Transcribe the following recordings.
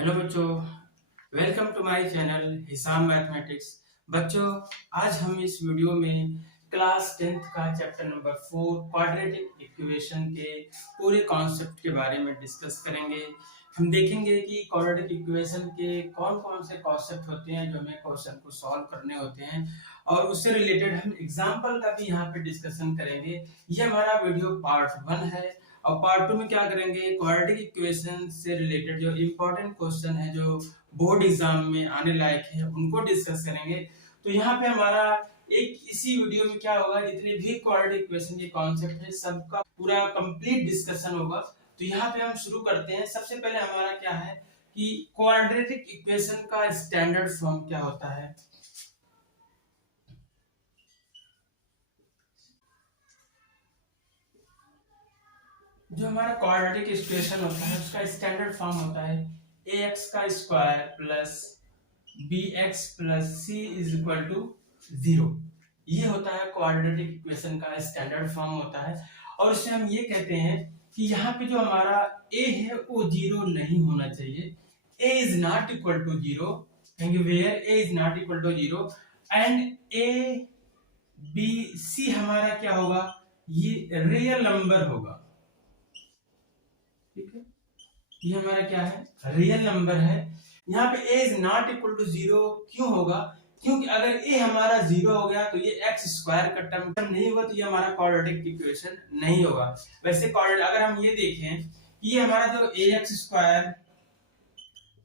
Hello बच्चों, welcome to my channel Hisam mathematics. बच्चों, आज हम इस वीडियो में क्लास 10th का चैप्टर नंबर 4 क्वाड्रेटिक इक्वेशन के पूरे कॉन्सेप्ट के बारे में डिस्कस करेंगे। हम देखेंगे कि क्वाड्रेटिक इक्वेशन के कौन कौन से कॉन्सेप्ट होते हैं जो हमें क्वेश्चन को सॉल्व करने होते हैं, और उससे रिलेटेड हम एग्जाम्पल का भी यहाँ पे डिस्कशन करेंगे। ये हमारा वीडियो पार्ट 1 है, और पार्ट 2 में क्या करेंगे, क्वाड्रेटिक इक्वेशन से रिलेटेड जो इंपॉर्टेंट क्वेश्चन है जो बोर्ड एग्जाम में आने लायक है उनको डिस्कस करेंगे। तो यहाँ पे हमारा एक इसी वीडियो में क्या होगा, जितने भी क्वाड्रेटिक इक्वेशन के कॉन्सेप्ट है सबका पूरा कंप्लीट डिस्कशन होगा। तो यहाँ पे हम शुरू करते हैं। सबसे पहले हमारा क्या है कि क्वाड्रेटिक इक्वेशन का स्टैंडर्ड फॉर्म क्या होता है। जो हमारा क्वाड्रेटिक इक्वेशन होता है उसका स्टैंडर्ड फॉर्म होता है ax का square plus bx plus c is equal to 0। ये होता है क्वाड्रेटिक इक्वेशन का स्टैंडर्ड फॉर्म होता है। और इसमें हम ये कहते हैं कि यहाँ पे जो हमारा a है वो 0 नहीं होना चाहिए। a is not equal to 0, कहेंगे where a is not equal to 0 and a b c हमारा क्या होगा, ये रियल नंबर होगा। ठीक है, ये हमारा क्या है, रियल नंबर है। यहाँ पे a is not equal to 0 क्यों होगा, क्योंकि अगर a हमारा 0 हो गया तो ये x स्क्वायर का टर्म नहीं होगा, तो ये हमारा क्वाड्रेटिक इक्वेशन नहीं होगा। वैसे अगर हम ये देखें कि ये हमारा जो ax square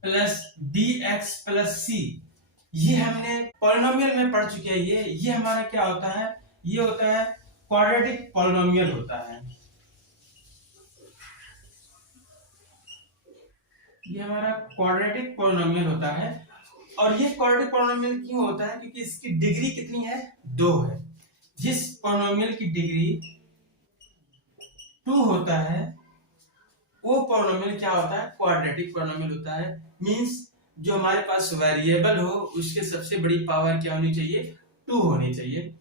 plus bx plus c, ये हमने पॉलिनोमियल में पढ़ चुके हैं। ये हमारा क्या होता है, ये होता है क्वाड्रेटिक पॉलिनोमियल होता है। ये हमारा क्वाड्रेटिक पॉलिनोमियल होता है। और ये क्वाड्रेटिक पॉलिनोमियल क्यों होता है, क्योंकि इसकी डिग्री कितनी है, 2 है। जिस पॉलिनोमियल की डिग्री 2 होता है वो पॉलिनोमियल क्या होता है, क्वाड्रेटिक पॉलिनोमियल होता है। मींस जो हमारे पास वेरिएबल हो उसके सबसे बड़ी पावर क्या होनी चाहिए, 2 होनी चाहिए।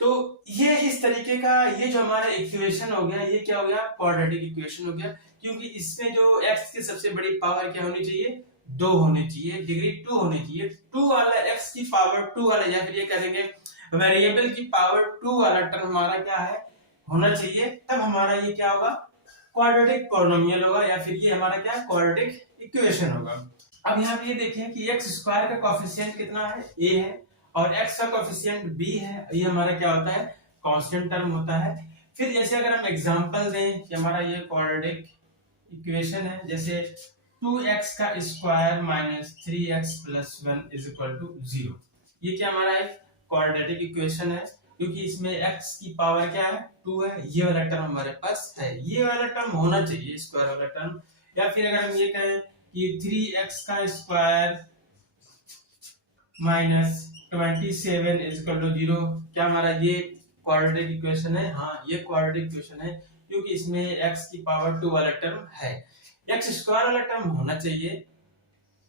तो ये इस तरीके का ये जो हमारा इक्वेशन हो गया, ये क्या हो गया, क्वाड्रेटिक इक्वेशन हो गया। क्योंकि इसमें जो x की सबसे बड़ी पावर क्या होनी चाहिए, 2 होनी चाहिए, डिग्री 2 होनी चाहिए। 2 वाला x की पावर 2 वाला, या फिर ये करेंगे वेरिएबल की पावर 2 वाला टर्म हमारा क्या है, होना चाहिए। तब हमारा ये क्या होगा, क्वाड्रेटिक पॉलिनोमियल होगा, या फिर ये हमारा क्या, क्वाड्रेटिक इक्वेशन होगा। अब यहाँ पे ये देखें कि x स्क्वायर का कोएफिशिएंट कितना है, a है, और x का कोएफिशिएंट b है। ये हमारा क्या होता है, कांस्टेंट टर्म होता है। फिर जैसे अगर हम एग्जांपल दें कि हमारा ये क्वाड्रेटिक इक्वेशन है, जैसे 2x का square minus 3x plus 1 is equal to 0। ये क्या हमारा एक क्वाड्रेटिक इक्वेशन है, क्योंकि इसमें x की पावर क्या है, 2 है। ये वाला टर्म हमारे पास है, ये वाला टर्म होना चाहिए, स्क्वायर वाला टर्म। या फिर अगर हम ये कहें कि 3x का square minus 27 is equal to 0, क्या हमारा ये क्वाड्रेटिक इक्वेशन है, हाँ ये क्वाड्रेटिक इक्वेशन है, क्योंकि इसमें x की पावर 2 वाला टर्म है। x स्क्वायर वाला टर्म होना चाहिए,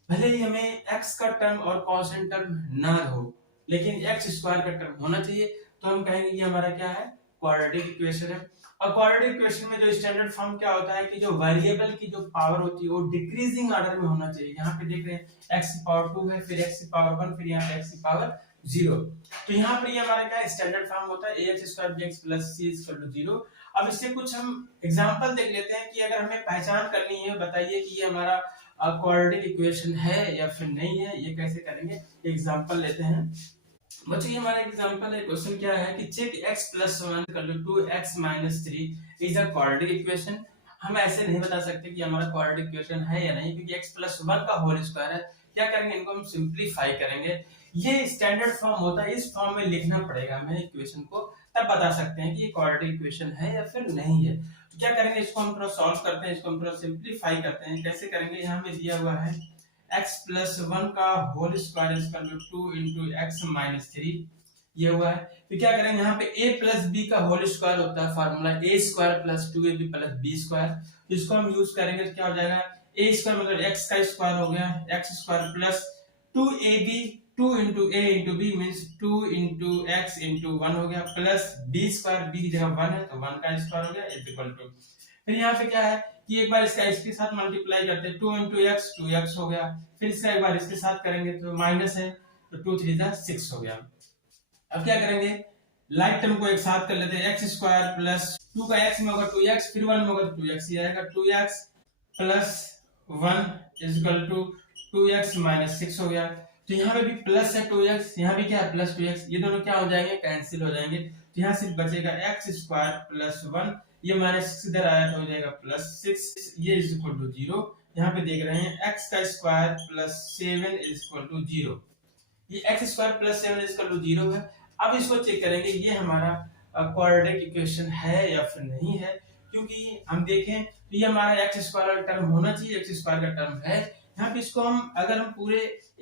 भले ही हमें x का टर्म और कांस्टेंट टर्म ना हो, लेकिन x स्क्वायर का टर्म होना चाहिए। तो हम कहेंगे ये हमारा क्या है, क्वाड्रेटिक इक्वेशन है। और क्वाड्रेटिक इक्वेशन में जो स्टैंडर्ड फॉर्म क्या होता है कि जो वेरिएबल की जो पावर होती है वो डिक्रीजिंग ऑर्डर में होना चाहिए। यहाँ पे देख रहे हैं x की पावर 2 है, फिर x की पावर 1, फिर यहाँ पे x की पावर 0। तो यहाँ पर ये हमारा क्या स्टैंडर्ड फॉर्म होता है, ax square bx plus c is equal to 0। अब इससे कुछ हम एग्जांपल देख लेते हैं कि अगर हमें पहचान करनी है, बताइए कि ये हमारा क्वाड्रेटिक इक्वेशन है या फिर नहीं है, ये कैसे करेंगे, एग्जांपल लेते हैं। बच्चों ये हमारा एग्जांपल है, क्वेश्चन क्या है कि check x plus 1 equal to 2x minus 3 is a quadratic equation. हम ऐसे नहीं बता सकते कि हमारा क्वाड्रेटिक इक्वेशन है या नहीं, क्योंकि x प्लस 1 का होल स्क्वायर है। क्या करेंगे, इनको हम सिंप्लीफाई करेंगे। ये स्टैंडर्ड फॉर्म होता है, इस फॉर्म में लिखना पड़ेगा हमें इक्वेशन को, तब बता सकते हैं कि ये क्वाड्रेटिक इक्वेशन है या फिर नहीं है। तो क्या करेंगे, इसको हम थोड़ा सॉल्व करते हैं, इसको हम थोड़ा सिंप्लीफाई करते हैं। कैसे करेंगे, यहाँ में दिया हुआ है x प्लस 1 का whole square is equal to 2 into x minus 3, ये हुआ है। तो क्या करेंगे, यहाँ पे a प्लस b का होल स्क्वायर होता है formula a square plus 2ab plus b square. इसको हम यूज करेंगे तो क्या हो जाएगा, a स्क्वायर मतलब x का स्क्वायर हो गया, x square plus 2ab 2 into a into b means 2 into x into 1 हो गया, प्लस b स्क्वायर, b की जगह 1 है तो 1 का स्क्वायर हो गया इज इक्वल टू, फिर यहाँ पे क्या है कि एक बार इसका इसके साथ मल्टीप्लाई करते हैं, 2 इंटू एक्स 2x हो गया, फिर इसका एक बार इसके साथ करेंगे तो माइनस है तो 2 3 6 हो गया। अब क्या करेंगे, लाइक टर्म को एक साथ कर लेते हैं, एक्स स्क्वायर प्लस 2 का x में होगा 2x, फिर 1 में होगा तो 2x ही आएगा, 2x plus 1 is equal to 2x minus 6 हो गया। तो यहाँ पे भी प्लस है 2x, यहाँ भी क्या है प्लस 2x, ये दोनों क्या हो जाएंगे, कैंसिल हो जाएंगे। तो यहाँ सिर्फ बचेगा एक्स स्क्वायर प्लस 1, ये माइनस 6 इधर आया तो हो जाएगा प्लस 6, ये इज इक्वल टू 0। यहाँ पे देख रहे हैं x का square plus 7 is equal to 0, ये x square plus 7 is equal to 0 है। अब इसको चेक करेंगे ये हमारा क्वाड्रेटिक इक्वेशन है या फिर नहीं है, क्योंकि हम देखें तो ये हमारा एक्स स्क्वायर का टर्म होना चाहिए, एक्स स्क्वायर का टर्म है। यहाँ पे इसको हम अगर हम पूरे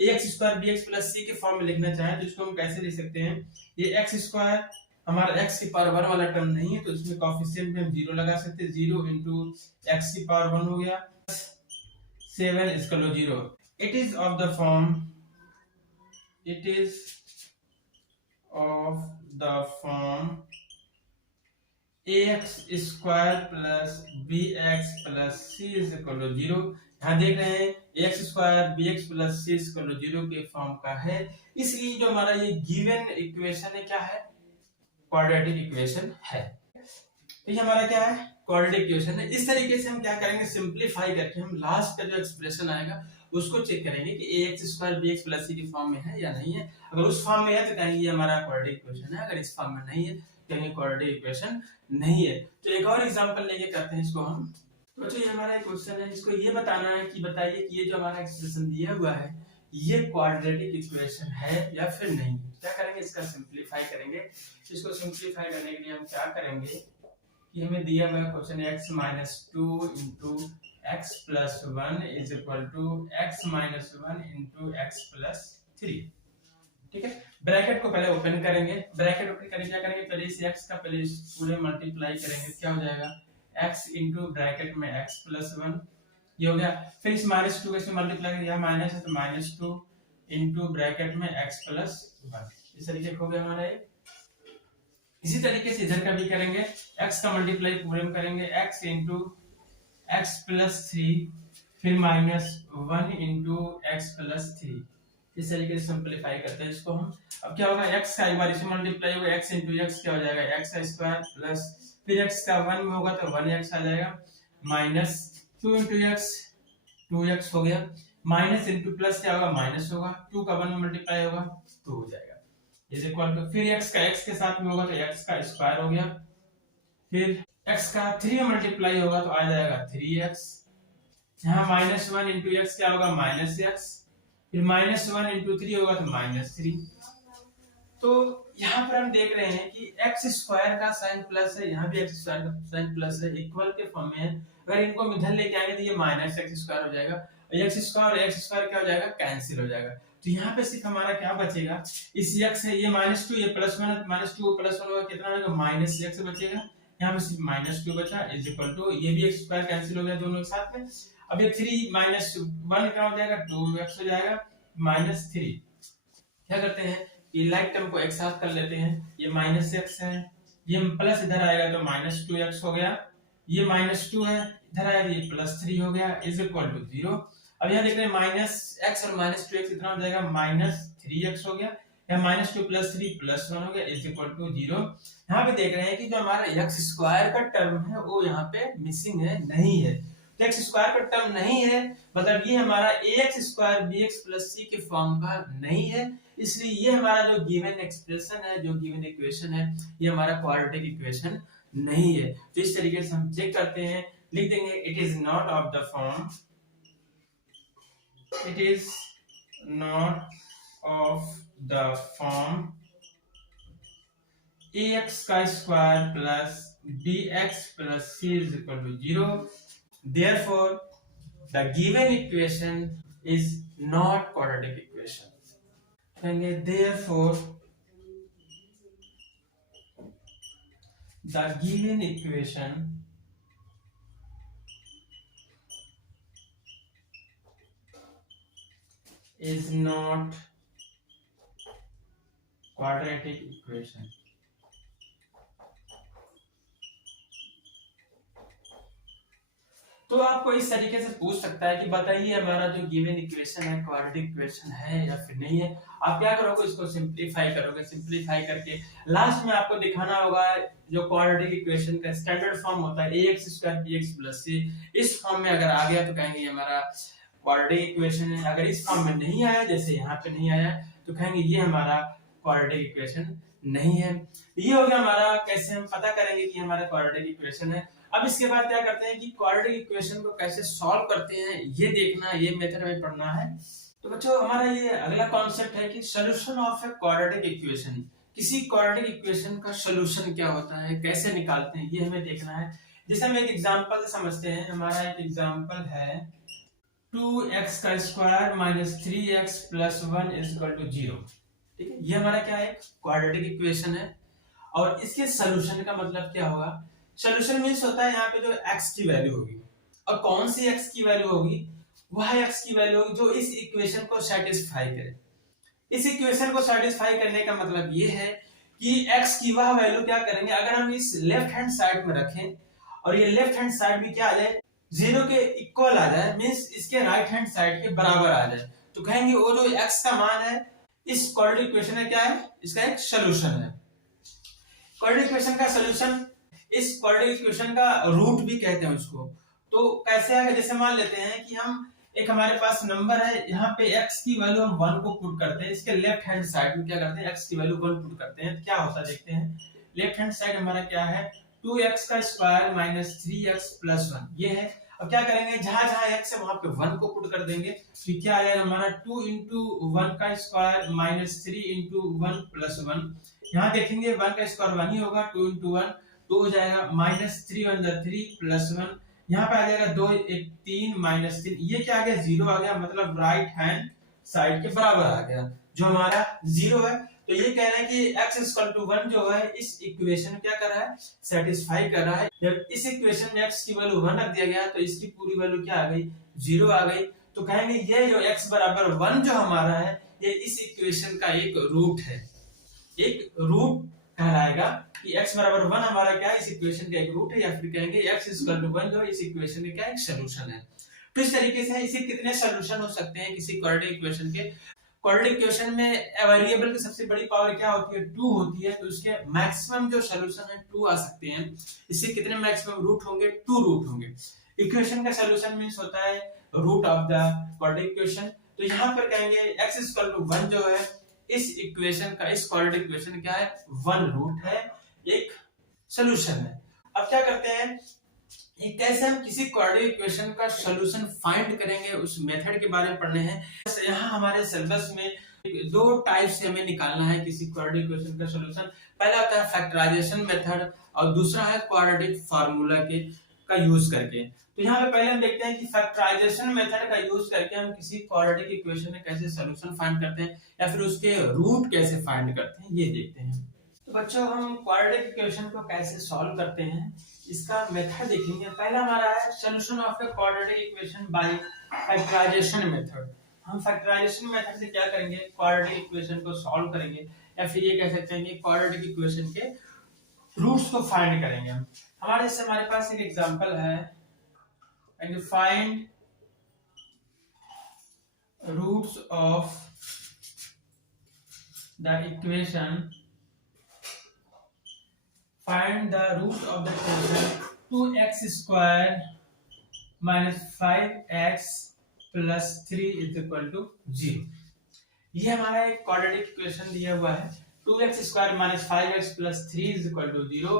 ax square bx plus c के फॉर्म में लिखना चाहें तो इसको हम कैसे लिख सकते हैं, ये एक्स स्क्वायर हमारा x की पावर 1 वाला टर्म नहीं है तो इसमें कोएफिशिएंट में हम 0 लगा सकते हैं, 0 इंटू एक्स की पावर 1 हो गया, 7 is equal to 0। It is of the form, it is of the form ax square plus bx plus c is equal to 0। यहाँ देख रहे हैं ax square bx plus c is equal to 0 के form का है, इसलिए जो हमारा ये गिवन इक्वेशन है क्या है, क्वाड्रेटिक इक्वेशन है। तो ये हमारा क्या है, क्वाड्रेटिक इक्वेशन है। इस तरीके से हम क्या करेंगे, सिंपलीफाई करके हम लास्ट का जो एक्सप्रेशन आएगा उसको चेक करेंगे कि ax square bx plus c के फॉर्म में है या नहीं है। अगर उस फॉर्म में है तो कहेंगे ये हमारा क्वाड्रेटिक इक्वेशन है, अगर इस फॉर्म में नहीं है तो कहेंगे क्वाड्रेटिक इक्वेशन नहीं है। तो एक और एग्जांपल लेके करते हैं इसको हम। तो जो ये हमारा क्वेश्चन है, इसको ये बताना है कि बताइए कि ये जो हमारा एक्सप्रेशन दिया हुआ है ये क्वाड्रेटिक इक्वेशन है या फिर नहीं। क्या करेंगे, इसका सिंपलीफाई करेंगे। इसको सिंपलीफाई करने के लिए हम क्या करेंगे कि हमें दिया हुआ question x minus 2 into x plus 1 is equal to x minus 1 into x plus 3। ठीक है, ब्रैकेट को पहले ओपन करेंगे, ब्रैकेट ओपन करके क्या करेंगे, पहले इस x का पहले पूरे मल्टीप्लाई करेंगे, क्या हो जाएगा x इंटू ब्रैकेट में x प्लस 1, ये हो गया। फिर इस माइनस 2 को इसमें मल्टीप्लाई करेंगे, यहाँ माइनस है तो माइनस 2 इंटू ब्रैकेट में x प्लस 1, इस तरीके हो गया हमारा ये। इसी तरीके से इधर का भी करेंगे, x का मल्टीप्लाई पूरे में करेंगे, x इंटू एक्स प्लस 3, फिर माइनस 1 इंटू एक्स प्लस 3, इस तरीके से सिंपलीफाई करते हैं इसको हम। अब क्या होगा, x का एक बार इसमें मल्टीप्लाई होगा, x इंटू एक्स क्या हो जाएगा, x का स्क्वायर प्लस फिर x का 1 में होगा तो 1x आ जाएगा, माइनस 2 इंटू एक्स 2x हो गया, माइनस इंटू प्लस क्या होगा, माइनस होगा, 2 का 1 में मल्टीप्लाई होगा 2 हो जाएगा, इज इक्वल टू फिर x का x के साथ में होगा तो x का स्क्वायर हो गया, फिर x का 3 में मल्टीप्लाई होगा तो आ जाएगा 3x, यहाँ माइनस 1 इंटू एक्स क्या होगा, माइनस x, फिर माइनस 1 इंटू 3 होगा तो माइनस 3। तो यहाँ पर हम देख रहे हैं कि x स्क्वायर का साइन प्लस है, यहाँ भी x स्क्वायर का साइन प्लस है, इक्वल के फॉर्म में है। अगर इनको हम इधर लेके आएंगे तो ये माइनस x स्क्वायर हो जाएगा, x स्क्वायर और x स्क्वायर क्या हो जाएगा, कैंसिल हो जाएगा। तो यहाँ पे सिर्फ हमारा क्या बचेगा, इस x है, ये माइनस 2 ये प्लस 1, माइनस 2 प्लस 1 होगा कितना होगा, माइनस x बचेगा, यहाँ पे सिर्फ माइनस 2 बचा, इज इक्वल टू ये भी x स्क्वायर कैंसिल हो गया दोनों एक साथ में। अब ये 3 माइनस 1 क्या हो जाएगा, 2x हो जाएगा, माइनस 3। क्या करते हैं, ये लाइक टर्म को एक साथ कर लेते हैं, ये माइनस x है, ये प्लस इधर आएगा तो माइनस 2x हो गया, ये माइनस 2 है इधर आया ये प्लस 3 हो गया, इज इक्वल टू 0। अब यहाँ देख रहे हैं माइनस x और माइनस 2x कितना हो जाएगा, माइनस 3x हो गया, या माइनस 2 प्लस 3 प्लस 1 हो गया, इज इक्वल टू 0। यहाँ पे देख रहे हैं कि जो हमारा x स्क्वायर का टर्म है वो यहाँ पे मिसिंग है, नहीं है। तो x स्क्वायर का टर्म नहीं है मतलब ये हमारा ax square bx plus c के फॉर्म का नहीं है, इसलिए ये हमारा जो गिवन एक्सप्रेशन है, जो गिवन इक्वेशन है, ये हमारा क्वाड्रेटिक इक्वेशन नहीं है। तो इस तरीके से हम चेक करते हैं, लिख देंगे it is not of the form, it is not of the form ax का square plus bx plus c is equal to 0, therefore the given equation is not quadratic equation। कहेंगे therefore the given equation is not quadratic equation। तो आपको इस तरीके से पूछ सकता है कि बताइए हमारा जो गिवन इक्वेशन है क्वाड्रेटिक इक्वेशन है या फिर नहीं है। आप क्या करोगे, इसको सिंपलीफाई करोगे। सिंपलीफाई करके लास्ट में आपको दिखाना होगा जो क्वाड्रेटिक इक्वेशन का स्टैंडर्ड फॉर्म होता है ax² bx + c, इस फॉर्म में अगर आ गया तो कहेंगे हमारा क्वाड्रेटिक इक्वेशन है। अगर इस फॉर्म में नहीं आया, जैसे यहाँ पे नहीं आया, तो कहेंगे ये हमारा क्वाड्रेटिक इक्वेशन नहीं है। ये हो गया हमारा कैसे हम पता करेंगे कि हमारा क्वाड्रेटिक इक्वेशन है। अब इसके बाद क्या करते हैं कि क्वाड्रेटिक इक्वेशन को कैसे सॉल्व करते हैं ये देखना, ये मेथड में पढ़ना है। तो बच्चों हमारा ये अगला कॉन्सेप्ट है कि solution of a quadratic equation. किसी क्वाड्रेटिक इक्वेशन का सॉल्यूशन क्या होता है, कैसे निकालते हैं, ये हमें देखना है। जैसे हम एक एग्जांपल समझते हैं। हमारा एक एग्जांपल है 2x² - 3x + 1 = 0। ठीक है, ये हमारा क्या है, क्वाड्रेटिक इक्वेशन है। और इसके सॉल्यूशन का मतलब क्या होगा, सॉल्यूशन मींस होता है यहाँ पे जो x की वैल्यू होगी, और कौन सी x की वैल्यू होगी, वह x की वैल्यू होगी जो इस इक्वेशन को सेटिस्फाई करे। इस इक्वेशन को सेटिस्फाई करने का मतलब ये है कि x की वह वैल्यू क्या करेंगे, अगर हम इस लेफ्ट हैंड साइड में रखें और ये लेफ्ट हैंड साइड भी क्या आ जाए, 0 के इक्वल आ जाए, मींस इसके राइट हैंड साइड के बराबर आ जाए, तो कहेंगे वो जो x का मान है इस क्वाड्रेटिक इक्वेशन में क्या है, इसका एक सॉल्यूशन है। क्वाड्रेटिक इक्वेशन का सॉल्यूशन, इस क्वाड्रेटिक इक्वेशन का रूट भी कहते हैं उसको। तो कैसे आएगा, जैसे मान लेते हैं कि हम एक हमारे पास नंबर है, यहाँ पे x की वैल्यू हम 1 को पुट करते हैं, इसके लेफ्ट हैंड साइड में क्या करते हैं, x की वैल्यू 1 पुट करते हैं, तो क्या होता है देखते हैं। लेफ्ट हैंड साइड हमारा क्या है, 2x² - 3x + 1 ये है। अब क्या करेंगे, जहां जहां x है वहां पे 1 को पुट कर देंगे, तो क्या आ जाएगा हमारा 2 × 1 का स्क्वायर - 3 × 1 + 1। यहाँ देखेंगे 1 का स्क्वायर 1 ही होगा, 2 × 1 2 हो जाएगा, -3 × 1 3 + 1, यहाँ पे आ जाएगा 2 1 3 -3, ये क्या आ गया, 0 आ गया, मतलब राइट हैंड साइड के बराबर आ गया जो हमारा 0 है। तो ये कह रहे हैं कि x = 1 जो है इस इक्वेशन क्या कर रहा है, सेटिस्फाई कर रहा है। जब इस इक्वेशन में x की वैल्यू 1 रख दिया गया तो इसकी पूरी वैल्यू क्या आ गई, 0 आ गई। तो कहेंगे ये जो x = 1 जो हमारा है ये इस इक्वेशन का एक रूट है, एक रूट कहलाएगा कि x = 1 हमारा क्या है, इस इक्वेशन का एक रूट है, या फिर कहेंगे x = 1 जो इस इक्वेशन का क्या एक सॉल्यूशन है। तो इस तरीके से इसे कितने सॉल्यूशन हो सकते हैं किसी क्वाड्रेटिक इक्वेशन के। क्वाड्रेटिक इक्वेशन में वेरिएबल की सबसे बड़ी पावर क्या होती है, 2 होती है, तो उसके मैक्सिमम जो सॉल्यूशन है 2 आ सकते हैं। इससे कितने मैक्सिमम रूट होंगे, 2 रूट होंगे। इक्वेशन का सॉल्यूशन मींस होता है root of the quadratic equation. तो यहाँ पर कहेंगे x = 1 जो है इस इक्वेशन का, इस क्वाड्रेटिक इक्वेशन क्या है, 1 रूट है, एक सॉल्यूशन है। अब क्या करते हैं, कैसे हम किसी क्वाड्रेटिक इक्वेशन का सॉल्यूशन फाइंड करेंगे, उस मेथड के बारे में पढ़ने हैं। यहाँ हमारे सिलेबस में 2 टाइप से हमें निकालना है किसी क्वाड्रेटिक इक्वेशन का सॉल्यूशन। पहला होता है फैक्टराइजेशन मेथड और दूसरा है क्वाड्रेटिक फार्मूला का यूज करके। तो यहाँ पे पहले हम देखते हैं कि फैक्टराइजेशन मेथड का यूज करके हम किसी क्वाड्रेटिक इक्वेशन में कैसे सॉल्यूशन फाइंड करते हैं या फिर उसके रूट कैसे फाइंड करते हैं, ये देखते हैं। तो बच्चों हम क्वाड्रेटिक इक्वेशन को कैसे सॉल्व करते हैं इसका मेथड देखेंगे। पहला हमारा है solution of a quadratic equation by factorisation method. हम फैक्टराइजेशन मेथड से क्या करेंगे, क्वाड्रेटिक इक्वेशन को सॉल्व करेंगे, या फिर ये कह सकते हैं कि क्वाड्रेटिक इक्वेशन के रूट्स को फाइंड करेंगे। हमारे पास एक एग्जांपल है, and find roots of the equation, find the root of the equation 2x² - 5x + 3 = 0। ये हमारा एक क्वाड्रेटिक इक्वेशन दिया हुआ है, 2x² - 5x + 3 = 0।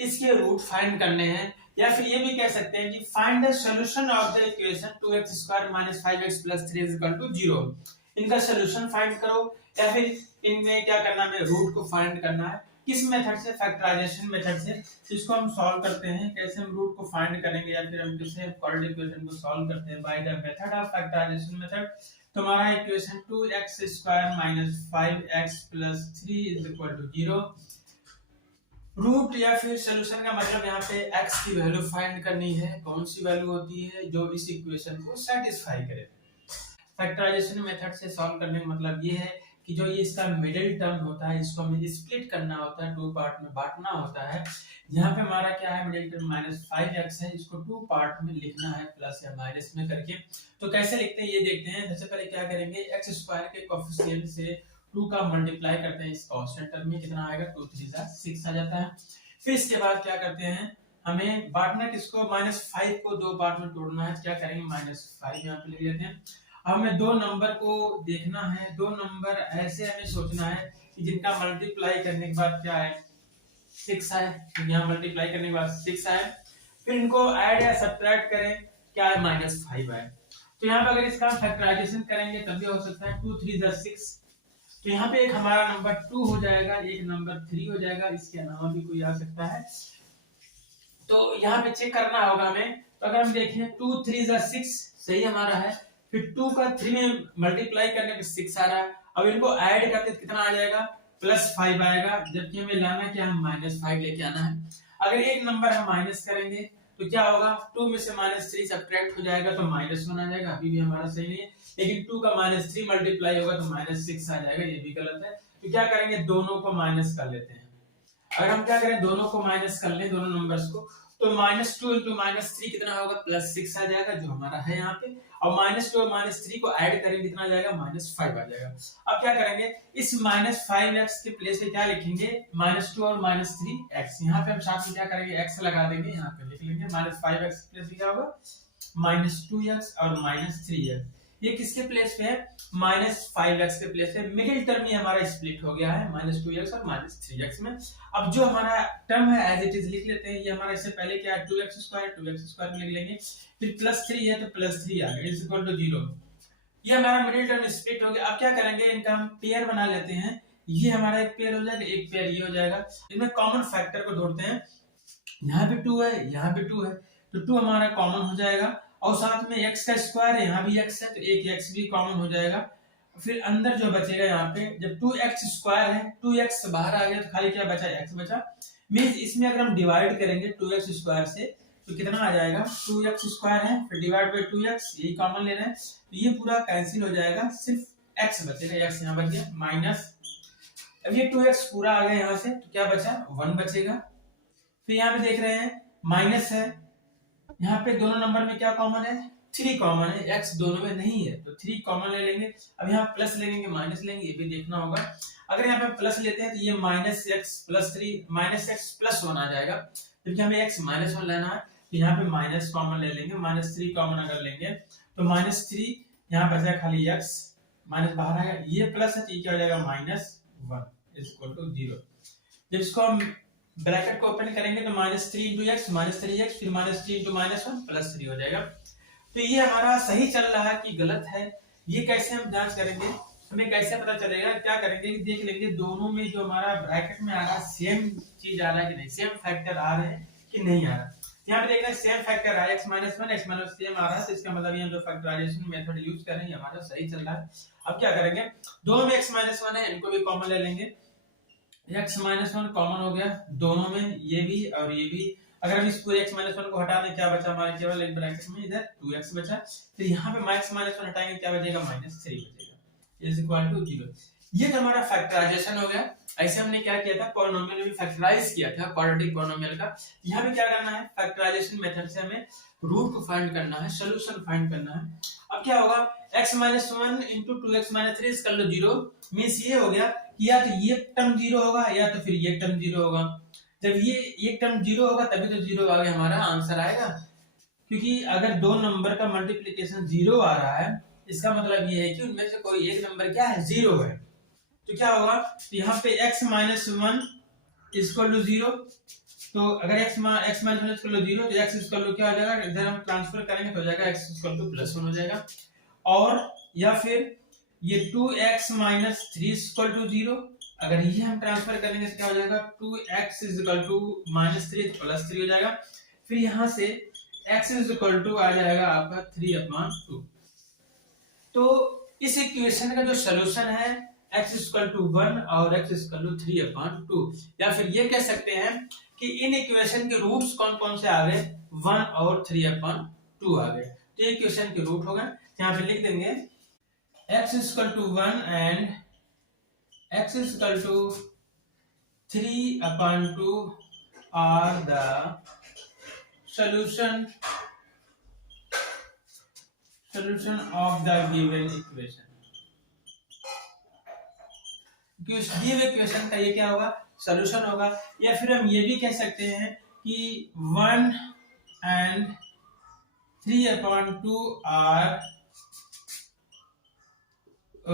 इसके रूट फाइंड करने हैं, या फिर ये भी कह सकते हैं कि find the solution of the equation 2x² - 5x + 3 = 0। इनका सॉल्यूशन फाइंड करो, या फिर इनमें क्या करना है, रूट को फाइंड करना है। किस मेथड से, फैक्टराइजेशन मेथड से। इसको हम सॉल्व करते हैं, कैसे हम रूट को फाइंड करेंगे या फिर हम किसे क्वाड्रेटिक इक्वेशन को सॉल्व करते हैं, by the method of factorisation method. तो हमारा इक्वेशन 2x² - 5x + 3 = 0। रूट या फिर सॉल्यूशन का मतलब यहाँ पे x की वैल्यू फाइंड करनी है, कौन सी वैल्यू होती है जो इस इक्वेशन को सेटिस्फाई करे। फैक्टराइजेशन मेथड से सॉल्व करने का मतलब ये है कि जो ये इसका मिडिल टर्म होता है इसको हमें स्प्लिट करना होता है, 2 पार्ट में बांटना होता है। यहाँ पे हमारा क्या है, मिडिल टर्म -5x है, इसको 2 पार्ट में लिखना है प्लस या माइनस में करके। तो कैसे लिखते हैं ये देखते हैं। सबसे पहले क्या करेंगे, x स्क्वायर के कोएफिशिएंट से 2 का मल्टीप्लाई करते हैं, इस कांस्टेंट टर्म में कितना आएगा, 2 3 6 आ जाता है। फिर इसके बाद क्या करते हैं, हमें बांटना किसको, -5 को 2 पार्ट में तोड़ना है। क्या करेंगे, -5 यहाँ पे लिख लेते हैं। हमें 2 नंबर को देखना है, 2 नंबर ऐसे हमें सोचना है कि जिनका मल्टीप्लाई करने के बाद क्या है, 6 आए। तो यहाँ मल्टीप्लाई करने के बाद 6 आए, फिर इनको ऐड या सब्ट्रैक्ट करें, क्या है, -5 आए। तो यहाँ पे अगर इसका फैक्टराइजेशन करेंगे तब भी हो सकता है, 2 3 6। तो यहाँ पे एक हमारा नंबर 2 हो जाएगा, एक नंबर 3 हो जाएगा, इसके अलावा भी कोई आ सकता है। तो यहाँ पे चेक करना होगा हमें। तो अगर हम देखें 2 3 6 सही हमारा है, फिर 2 का 3 में मल्टीप्लाई करने पे 6 आ रहा है। अब इनको ऐड करते तो कितना आ जाएगा, +5 आएगा, जबकि हमें लाना क्या है, -5 लेके आना है। अगर एक नंबर हम माइनस करेंगे तो क्या होगा, 2 में से -3 सब्ट्रैक्ट हो जाएगा तो -1 आ जाएगा, अभी भी हमारा सही नहीं है। लेकिन 2 का -3 मल्टीप्लाई होगा तो -6 आ जाएगा, ये भी गलत है। तो क्या करेंगे, दोनों को माइनस कर लेते हैं। अगर हम क्या करें, दोनों को माइनस कर लें, दोनों नंबर्स को, तो -2 into -3 कितना होगा, +6 आ जाएगा, जो हमारा है यहाँ पे। और -2 और -3 को ऐड करेंगे कितना आ जाएगा, -5 आ जाएगा। अब क्या करेंगे, इस -5x के प्लेस पे क्या लिखेंगे, -2 और -3x। यहाँ पे हम साथ में क्या करेंगे, x लगा देंगे, यहाँ पे लिख लेंगे -5x के प्लेस पे क्या होगा, -2x और -3x। ये किसके प्लेस पे है, -5x के प्लेस पे। मिडिल टर्म ही हमारा स्प्लिट हो गया है -2x और -3x में। अब जो हमारा टर्म है एज इट इज लिख लेते हैं। ये हमारा इससे पहले क्या है, 2x स्क्वायर में लिख लेंगे, फिर +3 है तो +3 आ गया, इज इक्वल टू 0। ये हमारा मिडिल टर्म स्प्लिट हो गया। अब क्या करेंगे, इनका हम पेयर बना लेते हैं। ये हमारा एक पेयर हो जाएगा, एक पेयर ये हो जाएगा। इनमें कॉमन फैक्टर को ढूंढते हैं। यहाँ पे 2 है, यहाँ पे 2 है, तो 2 हमारा कॉमन हो जाएगा। और साथ में x का स्क्वायर है, यहाँ भी x है तो एक x भी कॉमन हो जाएगा। फिर अंदर जो बचेगा, यहाँ पे जब 2x स्क्वायर है, 2x बाहर आ गया तो खाली क्या बचा, x बचा। मींस इसमें अगर हम डिवाइड करेंगे 2x स्क्वायर से तो कितना आ जाएगा, 2x स्क्वायर है, फिर डिवाइड बाय 2x, यही कॉमन ले रहे हैं तो ये पूरा कैंसिल हो जाएगा, सिर्फ x बचेगा, x यहाँ बच गया माइनस। अब ये 2x पूरा आ गया यहाँ से, तो क्या बचा, 1 बचेगा। फिर यहाँ पे देख रहे हैं माइनस है, यहाँ पे दोनों नंबर में क्या कॉमन है, 3 कॉमन है, x दोनों में नहीं है तो 3 कॉमन ले लेंगे। अब यहाँ प्लस लेंगे माइनस लेंगे, ये भी देखना होगा। अगर यहाँ पे प्लस लेते हैं तो ये -x + 3 -x + 1 आ जाएगा, जबकि हमें x -1 लेना है। तो यहाँ पे माइनस कॉमन ले लेंगे, -3 कॉमन अगर लेंगे तो -3 यहाँ बचा खाली x, माइनस बाहर आएगा, ये प्लस है तो ये क्या हो जाएगा, -1 = 0। जब इसको हम ब्रैकेट को ओपन करेंगे तो -3 × x -3x, फिर -3 × -1 +3 हो जाएगा। तो ये हमारा सही चल रहा है कि गलत है, ये कैसे हम जांच करेंगे, हमें कैसे पता चलेगा। क्या करेंगे, देख लेंगे दोनों में जो हमारा ब्रैकेट में आ रहा है सेम चीज आ रहा है कि नहीं, सेम फैक्टर आ रहे हैं कि नहीं आ रहा। यहाँ पे देखना सेम फैक्टर आ रहा है, x - 1 x - सेम आ रहा है, तो इसका मतलब ये हम जो फैक्टराइजेशन मेथड यूज कर रहे हैं हमारा सही चल रहा है। अब क्या करेंगे, दोनों में x - 1 है, इनको भी कॉमन ले लेंगे। x - 1 कॉमन हो गया दोनों में, ये भी और ये भी। अगर हम इस पूरे x - 1 को हटा दें, क्या बचा हमारे केवल एक ब्रैकेट में इधर 2x बचा। फिर यहाँ पे x - 1 हटाएंगे, क्या बचेगा, -3 बचेगा, इज इक्वल टू 0। ये तो हमारा फैक्टराइजेशन हो गया। ऐसे हमने क्या किया था, पॉलिनोमियल में फैक्टराइज किया था क्वाड्रेटिक पॉलिनोमियल का। यहाँ पे क्या करना है, फैक्टराइजेशन मेथड से हमें रूट को फाइंड करना है, सॉल्यूशन फाइंड करना है। अब क्या होगा, x - 1 × 2x - 3 = 0 मींस ये हो गया या तो ये टर्म 0 होगा या तो फिर ये टर्म 0 होगा। जब ये टर्म 0 होगा तभी तो 0 आगे हमारा आंसर आएगा, क्योंकि अगर दो नंबर का मल्टीप्लिकेशन 0 आ रहा है इसका मतलब ये है कि उनमें से कोई एक नंबर क्या है, 0 है। तो क्या होगा, तो यहाँ पे x - 1 = 0। तो अगर x - 1 = 0 तो x = क्या हो जाएगा, इधर हम ट्रांसफर करेंगे तो हो जाएगा x = +1 हो जाएगा। और या फिर ये 2x - 3 = 0, अगर ये हम ट्रांसफर करेंगे तो क्या हो जाएगा, 2x - 3 +3 हो जाएगा। फिर यहाँ से x आ जाएगा आपका 3/2। तो इस इक्वेशन का जो सॉल्यूशन है x = 1 और x = 3/2, या फिर ये कह सकते हैं कि इन इक्वेशन के रूट्स कौन कौन से आ गए, 1 और 3/2 आ गए। तो ये इक्वेशन के रूट हो गए, यहाँ पे लिख देंगे x = 1 and x is equal to 3/2 are the solution of the given equation। Give equation का ये क्या होगा, सॉल्यूशन होगा। या फिर हम ये भी कह सकते हैं कि 1 and 3/2 are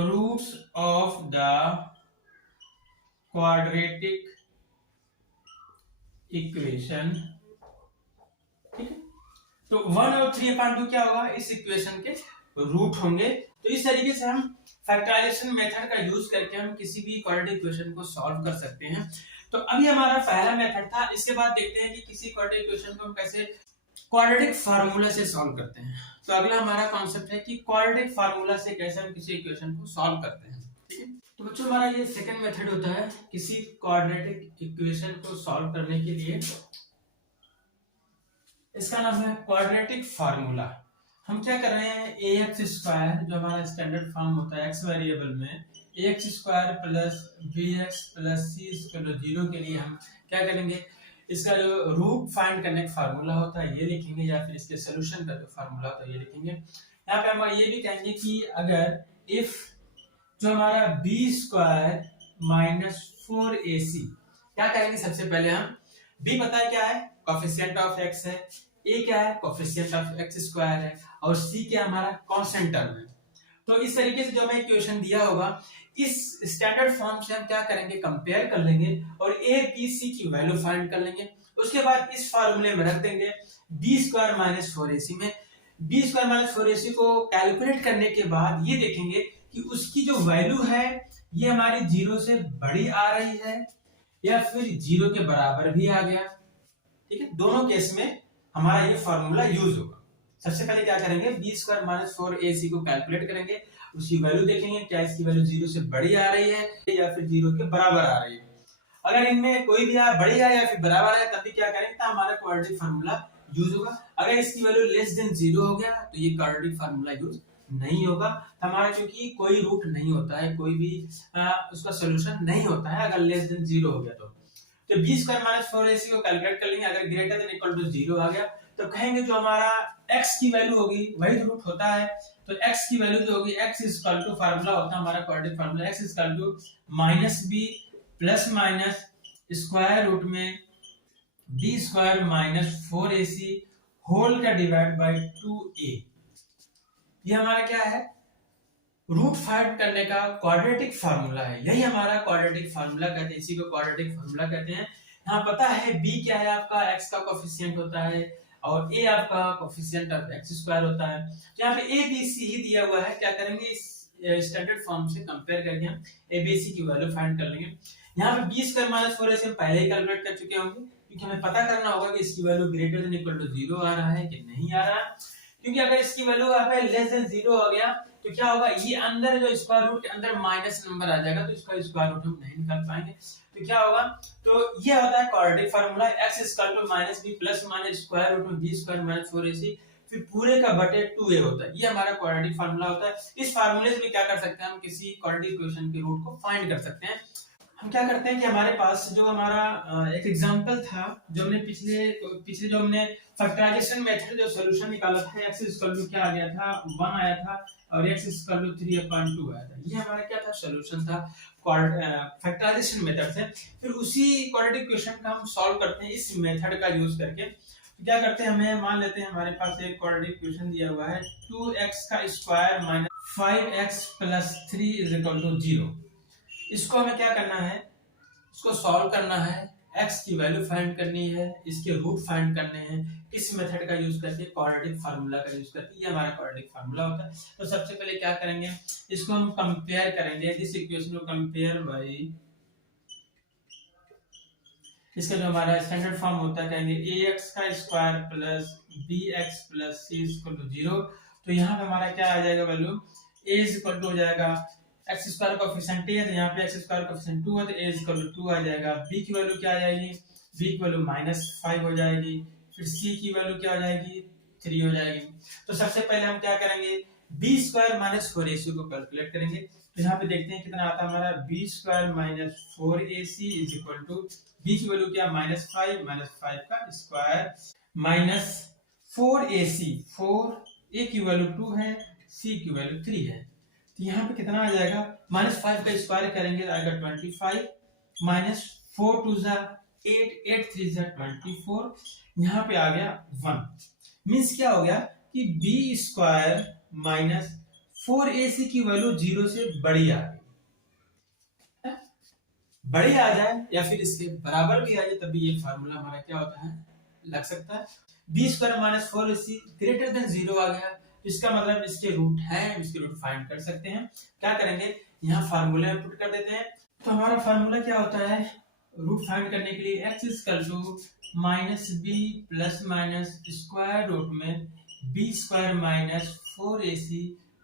roots of the quadratic equation। ठीक है, तो 1 और 3/2 क्या होगा, इस इक्वेशन के रूट होंगे। तो इस तरीके से हम फैक्टराइजेशन मेथड का यूज करके हम किसी भी क्वाड्रेटिक इक्वेशन को सॉल्व कर सकते हैं। तो अभी हमारा पहला मेथड था। इसके बाद देखते हैं कि किसी क्वाड्रेटिक इक्वेशन को हम कैसे क्वाड्रेटिक फार्मूला से सॉल्व करते हैं। तो अगला हमारा कॉन्सेप्ट है कि क्वाड्रेटिक फार्मूला से कैसे हम किसी इक्वेशन को सॉल्व करते हैं। ठीक है, तो बच्चों हमारा ये सेकंड मेथड होता है किसी क्वाड्रेटिक इक्वेशन को सॉल्व करने के लिए। इसका नाम है क्वाड्रेटिक फार्मूला। हम क्या कर रहे हैं, ax स्क्वायर जो हमारा स्टैंडर्ड फॉर्म होता है x वेरिएबल में, ax square plus bx plus c equal to 0 के लिए हम क्या करेंगे, इसका जो रूट फाइंड करने का फार्मूला होता है ये लिखेंगे, या फिर इसके सॉल्यूशन का जो फार्मूला होता है ये लिखेंगे। यहाँ पे हम ये भी कहेंगे कि अगर इफ जो हमारा b स्क्वायर माइनस 4ac, क्या करेंगे, सबसे पहले हम b पता है क्या है, कोफिशिएंट ऑफ x है, a क्या है, कोफिशिएंट ऑफ x स्क्वायर है, और c क्या हमारा कांस्टेंट टर्म है। तो इस तरीके से जो हमें इक्वेशन दिया होगा, इस स्टैंडर्ड फॉर्म से हम क्या करेंगे, कंपेयर कर लेंगे और a b c की वैल्यू फाइंड कर लेंगे। उसके बाद इस फार्मूले में रख देंगे b स्क्वायर माइनस 4ac में। b स्क्वायर माइनस 4ac को कैलकुलेट करने के बाद ये देखेंगे कि उसकी जो वैल्यू है ये हमारी 0 से बड़ी आ रही है या फिर 0 के बराबर भी आ गया। ठीक है, दोनों केस में हमारा ये फार्मूला यूज होगा। सबसे पहले क्या करेंगे, b स्क्वायर माइनस 4ac को कैलकुलेट करेंगे, उसकी वैल्यू देखेंगे क्या इसकी वैल्यू 0 से बड़ी आ रही है या फिर 0 के बराबर आ रही है। अगर इनमें कोई भी बड़ी है या फिर बराबर है तब भी क्या करेंगे, तो हमारा क्वाड्रेटिक फार्मूला यूज होगा। अगर इसकी वैल्यू लेस देन 0 हो गया तो ये क्वाड्रेटिक फार्मूला यूज नहीं होगा। हमारा क्योंकि कोई रूट नहीं होता है, कोई भी उसका सॉल्यूशन नहीं होता है अगर लेस देन 0 हो गया तो b स्क्वायर माइनस 4ac को कैलकुलेट कर लेंगे। अगर ग्रेटर देन इक्वल टू 0 आ गया तो कहेंगे जो हमारा x की वैल्यू होगी वही रूट होता है। तो x की वैल्यू जो होगी, x is equal to formula होता है हमारा quadratic formula, x is equal to minus b plus minus square root में b square minus 4ac whole का डिवाइड बाय 2a। ये हमारा क्या है, रूट फाइंड करने का क्वाड्रेटिक फार्मूला है। यही हमारा क्वाड्रेटिक फार्मूला कहते हैं, इसी को क्वाड्रेटिक फार्मूला कहते हैं। यहाँ पता है b क्या है, आपका x का कोफिशिएंट होता है और a आपका कोफिशिएंट ऑफ x स्क्वायर होता है। यहाँ पे a b c ही दिया हुआ है, क्या करेंगे इस स्टैंडर्ड फॉर्म से कंपेयर करके हम a b c की वैल्यू फाइंड कर लेंगे। यहाँ पे b स्क्वायर माइनस 4ac हम पहले ही कैलकुलेट कर चुके होंगे, क्योंकि हमें पता करना होगा कि इसकी value greater than equal to 0 आ रहा है कि नहीं आ रहा है। क्योंकि अगर इसकी वैल्यू यहाँ पे लेस देन 0 हो गया तो क्या होगा, ये अंदर जो स्क्वायर रूट के अंदर माइनस नंबर आ जाएगा, तो इसका स्क्वायर रूट हम नहीं निकाल पाएंगे। तो क्या होगा, तो ये होता है quadratic formula, x equal to minus b plus minus square root में b स्क्वायर माइनस 4ac फिर पूरे का बटे 2a होता है। ये हमारा क्वाड्रेटिक फार्मूला होता है। इस फार्मूले से भी क्या कर सकते हैं, हम किसी क्वाड्रेटिक इक्वेशन के रूट को फाइंड कर सकते हैं। हम क्या करते हैं कि हमारे पास जो हमारा एक एग्जांपल था, जो हमने पिछले जो हमने फैक्टराइजेशन मेथड जो सॉल्यूशन निकाला था, x इक्वल टू क्या आ गया था, 1 आया था और x इक्वल टू 3/2 आया था। ये हमारा क्या था, सॉल्यूशन था फैक्टराइजेशन मेथड से। फिर उसी क्वाड्रेटिक इक्वेशन का हम सॉल्व करते हैं इस मेथड का यूज करके। तो क्या करते हैं, हमें मान लेते हैं हमारे पास एक क्वाड्रेटिक इक्वेशन दिया हुआ है 2x का square minus 5x plus 3 is equal to 0। इसको हमें क्या करना है, इसको सॉल्व करना है, x की वैल्यू फाइंड करनी है, इसके रूट फाइंड करने हैं। किस मेथड का यूज करके, क्वाड्रेटिक फार्मूला का यूज करके। ये हमारा क्वाड्रेटिक फार्मूला होता है। तो सबसे पहले क्या करेंगे, इसको हम कंपेयर करेंगे, दिस इक्वेशन को कंपेयर बाय इसका जो हमारा स्टैंडर्ड फॉर्म होता है, कहेंगे ax का square plus bx plus c equal to 0। तो यहाँ पे हमारा क्या आ जाएगा वैल्यू, a इक्वल टू हो जाएगा x स्क्वायर कोएफिशिएंट है, तो यहाँ पे x स्क्वायर कोएफिशिएंट 2 है तो a इक्वल टू 2 आ जाएगा। b की वैल्यू क्या आ जाएगी, b की वैल्यू -5 हो जाएगी। फिर c की वैल्यू क्या हो जाएगी, 3 हो जाएगी। तो सबसे पहले हम क्या करेंगे, बी स्क्वायर माइनस 4ac को कैलकुलेट करेंगे। तो यहाँ पे देखते हैं कितना आता है हमारा, b square minus 4ac is equal to, b की वैल्यू क्या, -5, -5 का स्क्वायर माइनस 4ac, 4a की वैल्यू 2 है, c की वैल्यू 3 है। तो यहाँ पे कितना आ जाएगा, -5 का स्क्वायर करेंगे आएगा 25, माइनस 4 2 जा 8, 8 3 जा 24, यहाँ पे आ गया 1। मीन्स क्या हो गया कि बी स्क्वायर माइनस 4ac की वैल्यू 0 से बड़ी आ गई, बड़ी आ जाए या फिर इसके बराबर भी आ जाए, तभी ये फार्मूला हमारा क्या होता है, लग सकता है। B square minus 4ac greater than 0 आ गया, इसका मतलब इसके रूट है, इसके रूट फाइंड कर सकते हैं। क्या करेंगे, यहाँ फार्मूले में पुट कर देते हैं। तो हमारा फार्मूला क्या होता है, रूट फाइंड करने के लिए x equal to minus b plus minus square root में बी स्क्वायर माइनस 4ac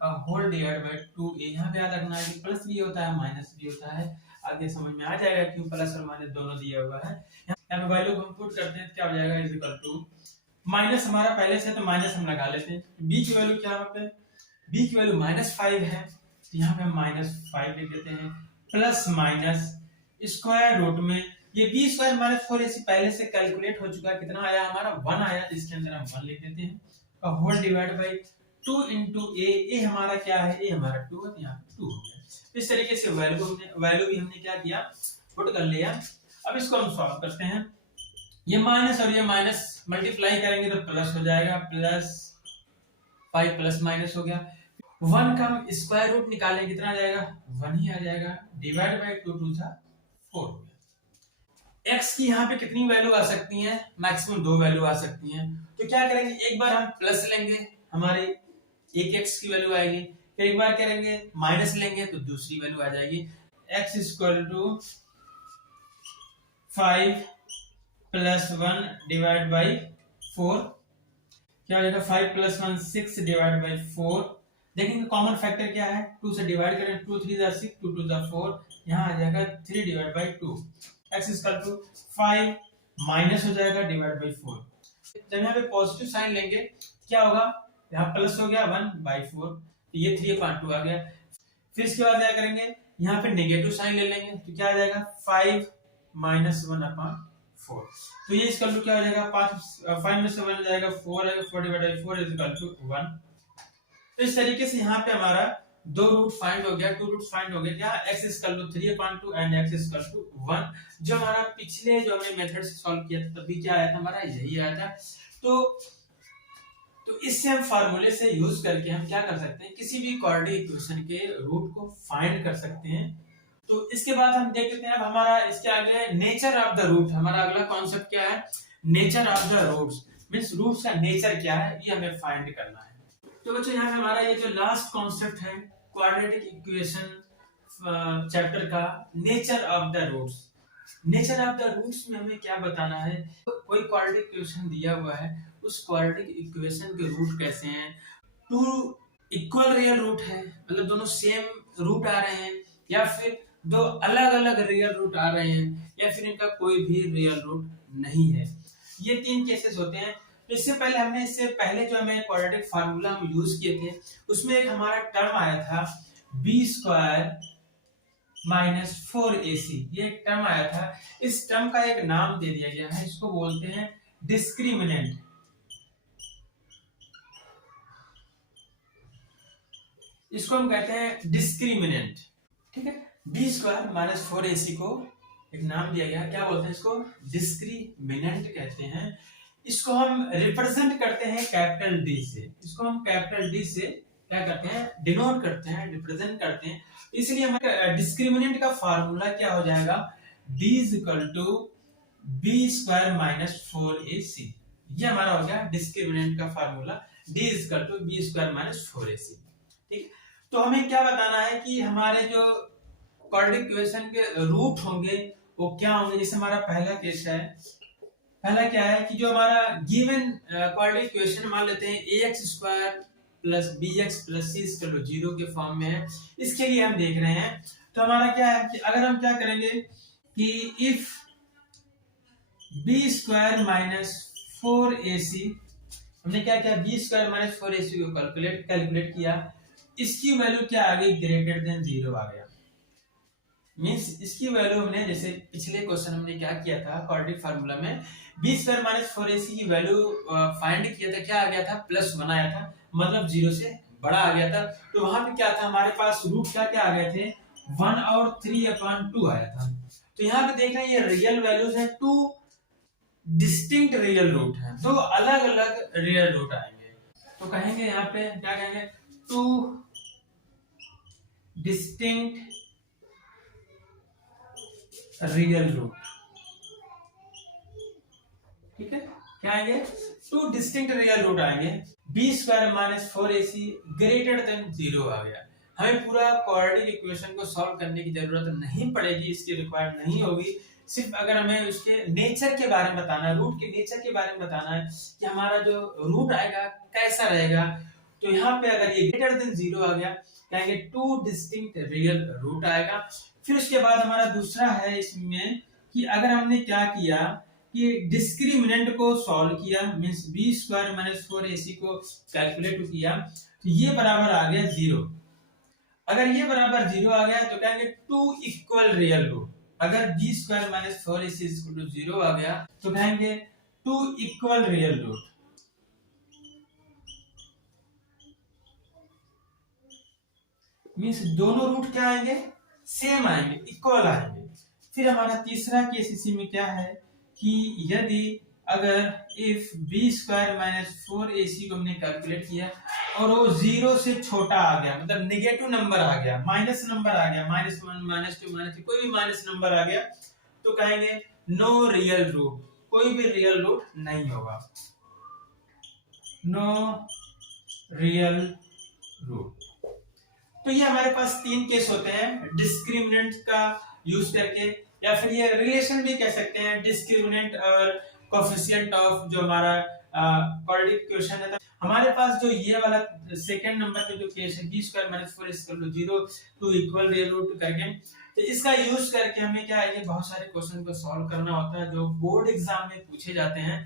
का होल डिवाइड बाय 2a। यहाँ पे याद रखना है कि प्लस भी होता है माइनस भी होता है, आगे समझ में आ जाएगा क्यों प्लस और माइनस दोनों दिया हुआ है। यहाँ पे वैल्यू को हम पुट करते हैं, क्या हो जाएगा, इज इक्वल टू माइनस हमारा पहले से तो माइनस हम लगा लेते हैं, b की वैल्यू क्या है, b की वैल्यू -5 है, तो यहाँ पे हम -5 लिख देते हैं, प्लस माइनस स्क्वायर रूट में ये b स्क्वायर माइनस 4ac पहले से कैलकुलेट हो चुका है, कितना आया हमारा 1 आया, तो इसके अंदर हम 1 लिख देते हैं, और whole divide by 2 into a हमारा क्या है, a हमारा 2 है, यहाँ 2 हो गया। इस तरीके से वैल्यू भी हमने क्या किया, पुट कर लिया। अब इसको हम सॉल्व करते हैं, ये माइनस और ये माइनस मल्टीप्लाई करेंगे तो प्लस हो जाएगा, प्लस 5 प्लस माइनस हो गया, 1 का हम स्क्वायर रूट निकालेंगे, कितना आ जाएगा, 1 ही आ जाएगा, डिवाइड बाय 2 2 जा 4 हो गया। x की यहाँ पे कितनी वैल्यू आ सकती है, मैक्सिमम 2 वैल्यू आ सकती हैं। तो क्या करेंगे, एक बार हम प्लस लेंगे, हमारे एक x की वैल्यू आएगी, फिर एक बार करेंगे माइनस लेंगे तो दूसरी वैल्यू आ जाएगी, x equal to 5 plus 1 divide by 4, क्या हो जाएगा, 5 प्लस 1 6 डिवाइड बाई 4। देखेंगे कॉमन फैक्टर क्या है, 2 से डिवाइड करें, 2 3 जा 6, 2 2 जा 4, यहाँ आ जाएगा 3 divide by 2, x equal to 5 minus हो जाएगा डिवाइड बाई 4। जब यहाँ पे पॉजिटिव साइन लेंगे क्या होगा, यहाँ प्लस हो गया 1 बाई 4, तो ये 3/2 आ गया। फिर इसके बाद क्या करेंगे, यहाँ पे नेगेटिव साइन ले लेंगे, तो क्या आ जाएगा 5 माइनस 1/4, तो ये इसका क्या हो जाएगा, 5 में से 1 जाएगा 4 है, 4 divide by 4 is equal to 1। तो इस तरीके से यहाँ पे हमारा 2 रूट फाइंड हो गया, 2 रूट फाइंड हो गया, क्या x equal to 3/2 and x equal to 1, जो हमारा पिछले जो हमने मेथड से सॉल्व किया था तभी क्या आया था, हमारा यही आया था। तो इससे हम फार्मूले से यूज करके हम क्या कर सकते हैं, किसी भी क्वाड्रेटिक इक्वेशन के रूट को फाइंड कर सकते हैं। तो इसके बाद हम देख लेते हैं, अब हमारा इसके आगे नेचर ऑफ द रूट, हमारा अगला कॉन्सेप्ट क्या है, nature of the roots, means roots का नेचर क्या है, ये हमें फाइंड करना है। तो बच्चों यहाँ हमारा ये जो लास्ट कॉन्सेप्ट है क्वाड्रेटिक इक्वेशन चैप्टर का, nature of the roots. Nature of the roots में हमें क्या बताना है, कोई क्वाड्रेटिक इक्वेशन दिया हुआ है, उस क्वाड्रेटिक इक्वेशन के रूट कैसे हैं, 2 इक्वल रियल रूट है, मतलब दोनों सेम रूट आ रहे हैं, या फिर 2 अलग अलग रियल रूट आ रहे हैं, या फिर इनका कोई भी रियल रूट नहीं है। ये 3 केसेस होते हैं। तो इससे पहले जो हमें क्वाड्रेटिक फार्मूला हम यूज किए थे, उसमें एक हमारा टर्म आया था बी स्क्वायर माइनस 4ac, ये एक टर्म आया था। इस टर्म का एक नाम दे दिया गया है, इसको बोलते हैं डिस्क्रिमिनेंट। इसको हम कहते हैं डिस्क्रिमिनेंट, ठीक है। बी स्क्वायर माइनस 4ac को एक नाम दिया गया, क्या बोलते हैं इसको, डिस्क्रिमिनेंट कहते हैं। इसको हम रिप्रेजेंट करते हैं कैपिटल डी से, इसको हम कैपिटल डी से क्या करते हैं, डिनोट करते हैं, रिप्रेजेंट करते हैं। इसलिए हमारा डिस्क्रिमिनेंट का फार्मूला क्या हो जाएगा, d is equal to b square minus 4ac, ये हमारा हो गया डिस्क्रिमिनेंट का formula, d is equal to b square minus 4ac। ठीक, तो हमें क्या बताना है कि हमारे जो क्वाड्रेटिक इक्वेशन के रूट होंगे वो क्या होंगे। जैसे हमारा पहला केस है, पहला क्या है कि जो हमारा गिवन क्वाड्रेटिक इक्वेशन मान लेते हैं ax square plus bx plus c equal to 0 के फॉर्म में है, इसके लिए हम देख रहे हैं। तो हमारा क्या है कि अगर हम क्या करेंगे कि if b square minus 4ac, हमने क्या किया, b स्क्वायर माइनस 4ac को कैलकुलेट किया, इसकी वैल्यू क्या आ गई, ग्रेटर देन 0 आ गया। मींस इसकी वैल्यू हमने जैसे पिछले क्वेश्चन हमने क्या किया था क्वाड्रेटिक फार्मूला में b स्क्वायर माइनस 4ac की वैल्यू फाइंड किया था, क्या आ गया था, +1 आया था, मतलब 0 से बड़ा आ गया था। तो वहां पे क्या था हमारे पास रूट क्या क्या आ गए थे, 1 और 3/2 आया था। तो यहाँ पे देख रहे हैं ये रियल वैल्यूज है, 2 डिस्टिंक्ट रियल रूट है, दो अलग अलग रियल रूट आएंगे। तो कहेंगे यहाँ पे क्या कहेंगे, 2 डिस्टिंक्ट रियल रूट, ठीक है, क्या आएंगे, 2 डिस्टिंक्ट रियल रूट आएंगे। b square minus 4ac greater than 0 आ गया। हमें पूरा क्वाड्रेटिक इक्वेशन को सॉल्व करने की जरूरत नहीं पड़ेगी, इसकी रिक्वायर्ड नहीं होगी। सिर्फ अगर हमें उसके नेचर के बारे में बताना है, रूट के नेचर के बारे में बताना है कि हमारा जो रूट आएगा कैसा रहेगा, तो यहाँ पे अगर ये ग्रेटर देन 0 आ गया, कहेंगे 2 डिस्टिंक्ट रियल रूट आएगा। फिर उसके बाद हमारा दूसरा है इसमें कि अगर हमने क्या किया कि डिस्क्रिमिनेंट को सॉल्व किया, means b square minus 4ac को कैलकुलेट किया, तो ये बराबर आ गया 0। अगर ये बराबर 0 आ गया तो कहेंगे 2 इक्वल रियल रूट। अगर b square minus 4ac equal to 0 आ गया तो कहेंगे 2 इक्वल रियल रूट। मींस दोनों रूट क्या आएंगे, सेम आएंगे, इक्वल आएंगे। फिर हमारा तीसरा केस इसी में क्या है कि यदि अगर if b square minus 4ac को हमने कैलकुलेट किया और वो 0 से छोटा आ गया, मतलब नेगेटिव नंबर आ गया, माइनस नंबर आ गया, -1 -2 -3 कोई भी माइनस नंबर आ गया, तो कहेंगे नो रियल रूट, कोई भी रियल रूट नहीं होगा, नो रियल रूट। तो ये हमारे पास 3 केस होते हैं, डिस्क्रिमिनेंट का यूज करके, या फिर ये रिलेशन भी कह सकते हैं, डिस्क्रिमिनेंट और कोएफिशिएंट ऑफ जो हमारा क्वाड्रेटिक इक्वेशन है। हमारे पास जो ये वाला सेकंड नंबर पे जो केस है b square minus 4 equal to 0 two equal real root करके, तो इसका यूज करके हमें क्या है, ये बहुत सारे क्वेश्चन को सॉल्व करना होता है जो बोर्ड एग्जाम में पूछे जाते हैं।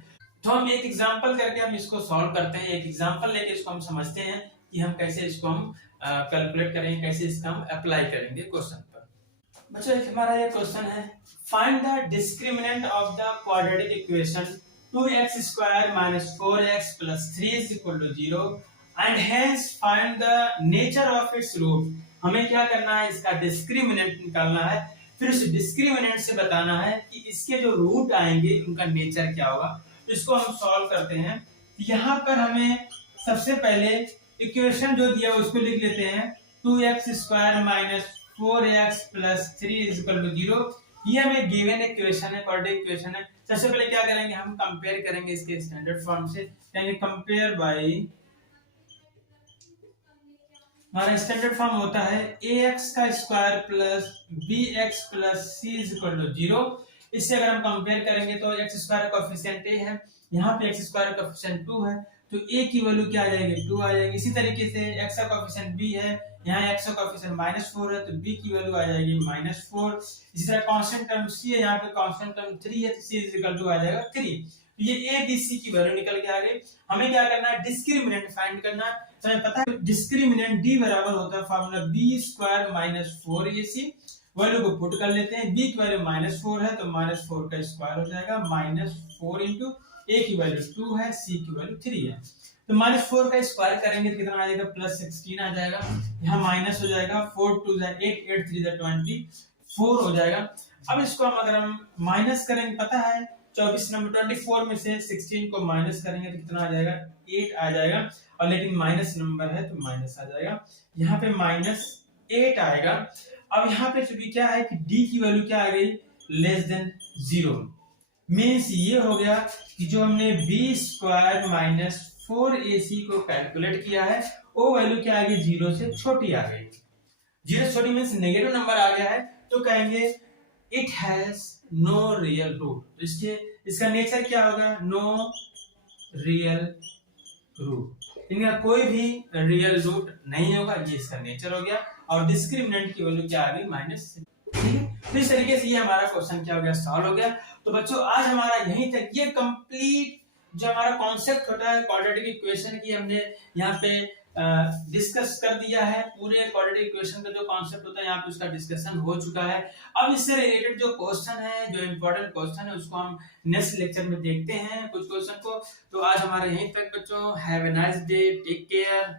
तो हम एक एग्जांपल करके हम इसको सॉल्व करते हैं, एक एग्जांपल लेके इसको हम समझते हैं कि हम कैसे इसको हम कैलकुलेट करेंगे, कैसे इसका हम अप्लाई करेंगे क्वेश्चन पर। बच्चों एक हमारा ये क्वेश्चन है, find the discriminant of the quadratic equation 2x square minus 4x plus 3 is equal to 0 and hence find the nature of its root. हमें क्या करना है, इसका डिस्क्रिमिनेंट निकालना है, फिर उस डिस्क्रिमिनेंट से बताना है कि इसके जो रूट आएंगे उनका नेचर क्या होगा। तो इसको हम सॉल्व करते हैं। यहाँ पर हमें सबसे पहले इक्वेशन जो दिया है उसको लिख लेते हैं, 2x square minus 4x plus 3 is equal to 0। ये हमें गिवन इक्वेशन है, क्वाड्रेटिक इक्वेशन है। सबसे पहले क्या करेंगे, हम कंपेयर करेंगे इसके स्टैंडर्ड फॉर्म से, यानी कंपेयर बाय, हमारा स्टैंडर्ड फॉर्म होता है ax का square plus bx plus c is equal to 0। इससे अगर हम कंपेयर करेंगे तो x स्क्वायर कोएफिशिएंट a है, यहाँ पे x स्क्वायर कोएफिशिएंट 2 है, तो a की वैल्यू क्या आ जाएगी, 2 आ जाएगी। इसी तरीके से x का कोएफिशिएंट b है, यहाँ x का कोएफिशिएंट -4 है, तो b की वैल्यू आ जाएगी -4। इसी तरह कांस्टेंट टर्म c है, यहाँ पे कांस्टेंट टर्म 3 है, तो c इज इक्वल टू आ जाएगा 3। तो ये a b c की वैल्यू निकल के आ गई। हमें क्या करना है, डिस्क्रिमिनेंट फाइंड करना है। तो हमें पता है डिस्क्रिमिनेंट d बराबर होता है formula b square minus 4ac। Value को पुट कर लेते हैं, b की वैल्यू -4 है तो -4 का स्क्वायर हो जाएगा, -4 इंटू a की वैल्यू 2 है, c की वैल्यू 3 है, तो -4 का स्क्वायर करेंगे तो कितना आ जाएगा, +16 आ जाएगा। यहाँ माइनस हो जाएगा, 4 2 8 8 3 24 हो जाएगा। अब इसको हम अगर हम माइनस करेंगे, पता है 24 नंबर 24 में से 16 को माइनस करेंगे तो कितना आ जाएगा, 8 आ जाएगा, और लेकिन माइनस नंबर है तो माइनस आ जाएगा, यहाँ पे -8 आएगा। अब यहाँ पे चूंकि क्या है कि d की वैल्यू क्या आ गई, लेस देन 0। मीन्स ये हो गया कि जो हमने b स्क्वायर माइनस 4ac को कैलकुलेट किया है वो वैल्यू क्या आ गई, 0 से छोटी आ गई। 0 से छोटी मीन्स नेगेटिव नंबर आ गया है, तो कहेंगे it has no real root. इसके इसका नेचर क्या होगा, नो रियल रूट, इनका कोई भी रियल रूट नहीं होगा, ये इसका नेचर हो गया। और डिस्क्रिमिनेंट की वैल्यू क्या आ गई, -6। तो इस तरीके से ये हमारा क्वेश्चन क्या हो गया, सॉल्व हो गया। तो बच्चों आज हमारा यहीं तक, ये कंप्लीट जो हमारा कॉन्सेप्ट होता है क्वाड्रेटिक इक्वेशन की, हमने यहाँ पे डिस्कस कर दिया है। पूरे क्वाड्रेटिक इक्वेशन का जो कॉन्सेप्ट होता है यहाँ पे उसका डिस्कशन हो चुका है। अब इससे रिलेटेड जो क्वेश्चन है, जो इंपॉर्टेंट क्वेश्चन है, उसको हम नेक्स्ट लेक्चर में देखते हैं कुछ क्वेश्चन को। तो आज हमारा यहीं तक बच्चों। Have a nice day, take care.